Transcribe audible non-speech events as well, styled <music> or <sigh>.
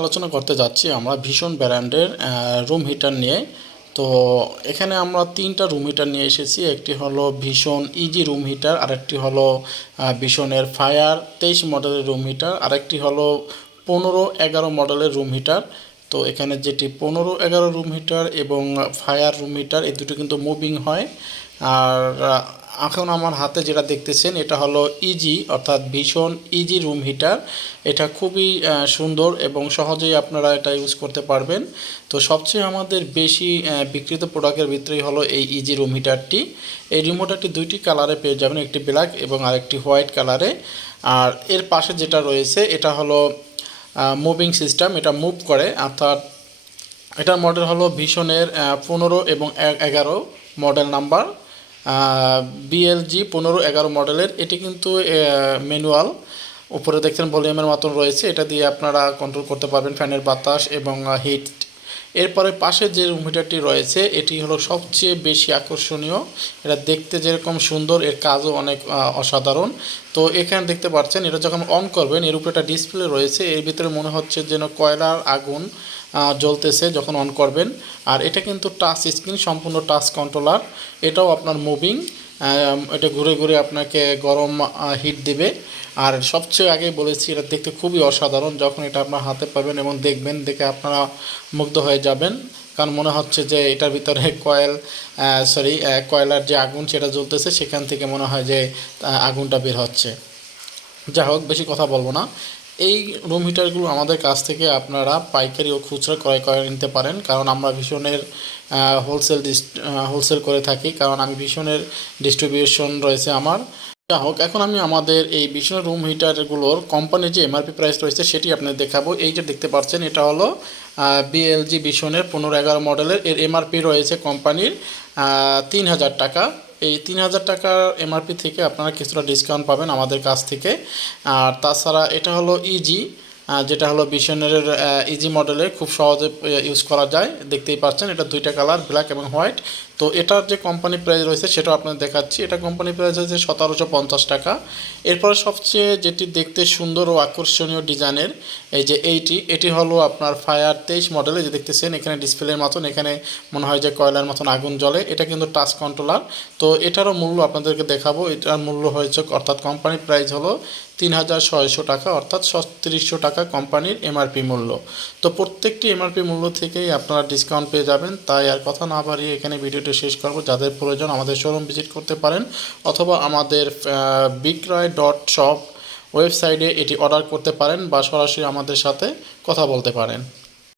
আলোচনা করতে যাচ্ছি আমরা ভীষণ ব্র্যান্ডের রুম হিটার নিয়ে। তো এখানে আমরা তিনটা রুম হিটার নিয়ে এসেছি। একটি হলো ভীষণ ইজি রুম হিটার আরেকটি হলো ভীষণের ফায়ার তেইশ মডেলের রুম হিটার আরেকটি হলো পনেরো এগারো মডেলের রুম হিটার তো এখানে যেটি পনেরো এগারো রুম হিটার এবং ফায়ার রুম হিটার এই দুটো কিন্তু মুভিং হয়। আর এখন আমার হাতে যেটা দেখতেছেন, এটা হলো ইজি অর্থাৎ ভীষণ ইজি রুম হিটার এটা খুবই সুন্দর এবং সহজেই আপনারা এটা ইউজ করতে পারবেন। তো সবচেয়ে আমাদের বেশি বিক্রিত প্রোডাক্টের ভিতরেই হলো এই ইজি রুম হিটারটি এই রুম হিটারটি দুইটি কালারে পেয়ে যাবেন, একটি ব্ল্যাক এবং আরেকটি হোয়াইট কালারে আর এর পাশে যেটা রয়েছে, এটা হলো মুভিং সিস্টেম এটা মুভ করে। অর্থাৎ এটার মডেল হলো ভীষণের পনেরো এবং এগারো মডেল নাম্বার বিএলজি পনেরো এগারো মডেলের। এটি কিন্তু ম্যানুয়াল। উপরে দেখছেন ভলিউমের মতন রয়েছে। এটা দিয়ে আপনারা কন্ট্রোল করতে পারবেন ফ্যানের বাতাস এবং হিট এরপরে পাশে যে রুম হিটারটি রয়েছে, এটি হলো সবচেয়ে বেশি আকর্ষণীয়। এটা দেখতে যেরকম সুন্দর, এর কাজও অনেক অসাধারণ। তো এখানে দেখতে পাচ্ছেন, এটা যখন অন করবেন, এর উপরে একটা ডিসপ্লে রয়েছে, এর ভিতরে মনে হচ্ছে যেন কয়লার আগুন জ্বলতেছে যখন অন করবেন। আর এটা কিন্তু টাচ স্ক্রিন সম্পূর্ণ টাচ কন্ট্রোলার এটাও আপনার মুভিং এটা ঘুরে ঘুরে আপনাকে গরম হিট দেবে। আর সবচেয়ে আগে বলেছি, এটা দেখতে খুবই অসাধারণ যখন এটা আপনার হাতে পাবেন এবং দেখবেন, দেখে আপনারা মুগ্ধ হয়ে যাবেন। কারণ মনে হচ্ছে যে এটার ভিতরে <laughs> কয়েল সরি কয়লার যে আগুন সেটা জ্বলতেছে, সেখান থেকে মনে হয় যে আগুনটা বের হচ্ছে। যাই হোক, বেশি কথা বলব না। এই রুম হিটারগুলো আমাদের কাছ থেকে আপনারা পাইকারি ও খুচরা ক্রয় করে নিতে পারেন, কারণ আমরা ভীষণের হোলসেল হোলসেল করে থাকি, কারণ আমি ভীষণের ডিস্ট্রিবিউশন রয়েছে আমার। যা হোক, এখন আমি আমাদের এই ভীষণের রুম হিটারগুলোর কোম্পানির যে এমআরপি প্রাইস রয়েছে সেটি আপনাদের দেখাবো। এই যে দেখতে পাচ্ছেন, এটা হলো বিএলজি ভীষণের পনেরো এগারো মডেলের এর এমআরপি রয়েছে কোম্পানির তিন হাজার টাকা। এই তিন হাজার টাকার এমআরপি থেকে আপনারা কিছুটা ডিসকাউন্ট পাবেন আমাদের কাছ থেকে। আর তাছাড়া এটা হলো ইজি যেটা হলো বিশনের ইজি মডেলে খুব সহজে ইউজ করা যায়। দেখতেই পাচ্ছেন, এটা দুইটা কালার ব্ল্যাক এবং হোয়াইট তো এটার যে কোম্পানি প্রাইস রয়েছে সেটাও আপনাদের দেখাচ্ছি। এটা কোম্পানি প্রাইস হয়েছে সতেরোশো পঞ্চাশ টাকা। এরপরে সবচেয়ে যেটি দেখতে সুন্দর ও আকর্ষণীয় ডিজাইনের, এই যে এইটি, এটি হলো আপনার ফায়ার তেইশ মডেলে যে দেখতেছেন, এখানে ডিসপ্লের মতন, এখানে মনে হয় যে কয়লার মতন আগুন জ্বলে। এটা কিন্তু টাচ কন্ট্রোলার তো এটারও মূল্য আপনাদেরকে দেখাবো। এটার মূল্য হয়েছে, অর্থাৎ কোম্পানির প্রাইস হলো তিন হাজার ছয়শো টাকা, অর্থাৎ ছত্রিশশো টাকা কোম্পানির এমআরপি মূল্য। তো প্রত্যেকটি এমআরপি মূল্য থেকেই আপনারা ডিসকাউন্ট পেয়ে যাবেন। তাই আর কথা না বাড়িয়ে এখানে ভিডিওটি শেষ করব। যাদের প্রয়োজন আমাদের শোরুম ভিজিট করতে পারেন অথবা আমাদের বিক্রয় ডট শপ ওয়েবসাইটে এটি অর্ডার করতে পারেন বা সরাসরি আমাদের সাথে কথা বলতে পারেন।